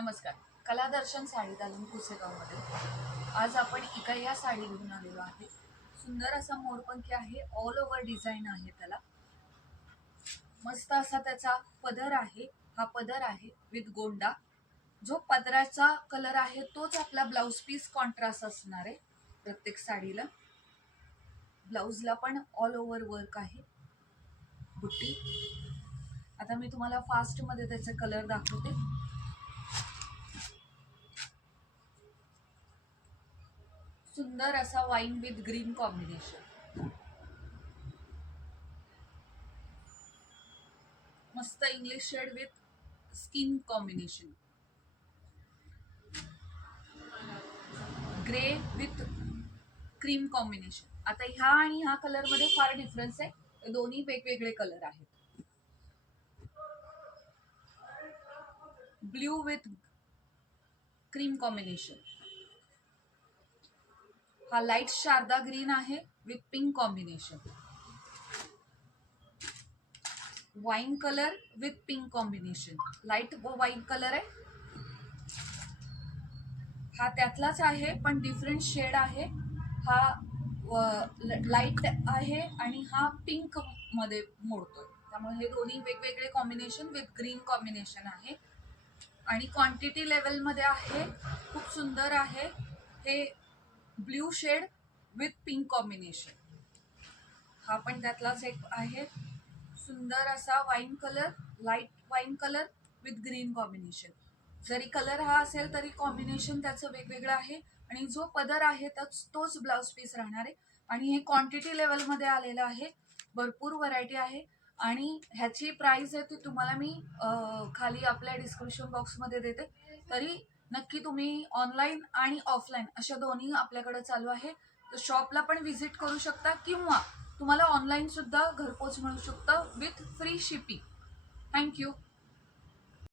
नमस्कार. कलादर्शन साडी दालन पुसेगावमध्ये आज आपण एका या साडी घेऊन आलेलो आहे. सुंदर असा मोरपंखी आहे, ऑल ओव्हर डिझाईन आहे त्याला. मस्त असा त्याचा पदर आहे. हा पदर आहे विथ गोंडा. जो पदराचा कलर आहे तोच आपला ब्लाउज पीस कॉन्ट्रास्ट असणार आहे प्रत्येक साडीला. ब्लाउजला पण ऑल ओव्हर वर्क आहे, बुट्टी. आता मी तुम्हाला फास्ट मध्ये त्याचे कलर दाखवते. सुंदर असा वाईन विथ ग्रीन कॉम्बिनेशन, मस्त English shade with skin combination, grey with cream combination. आता ह्या आणि ह्या कलर मध्ये फार डिफरन्स आहे, दोन्ही वेगवेगळे कलर आहेत. ब्ल्यू विथ क्रीम कॉम्बिनेशन, हा लाइट शारदा ग्रीन आहे with pink combination, wine colour with pink combination, light wine colour आहे. हा त्यातलाच आहे पण डिफरंट शेड आहे. हा लाइट आहे आणि हा पिंक मध्ये मोडतोय, त्यामुळे हे दोन्ही वेगवेगळे कॉम्बिनेशन विथ ग्रीन कॉम्बिनेशन आहे. आणि क्वांटिटी लेवल मध्ये आहे, खूप सुंदर आहे. हे blue shade with pink combination, हा पण त्यातलाच एक आहे. सुंदर असा wine colour, light wine colour with green combination. जरी कलर हा असेल तरी कॉम्बिनेशन त्याचं वेगवेगळं आहे. आणि जो पदर आहे तोच ब्लाउज पीस राहणार आहे. आणि हे क्वांटिटी लेवल मध्ये आलेलं आहे, भरपूर व्हरायटी आहे. आणि ह्याची प्राइस आहे ती तुम्हाला मी खाली आपल्या डिस्क्रिप्शन बॉक्समध्ये देते. तरी नक्की तुम्ही ऑनलाईन आणि ऑफलाईन अशा दोन्ही आपल्याकडे चालू आहे. तर शॉपला पण व्हिजिट करू शकता किंवा तुम्हाला ऑनलाईन सुद्धा घरपोच मिळू शकतं विथ फ्री शिपिंग. थँक्यू.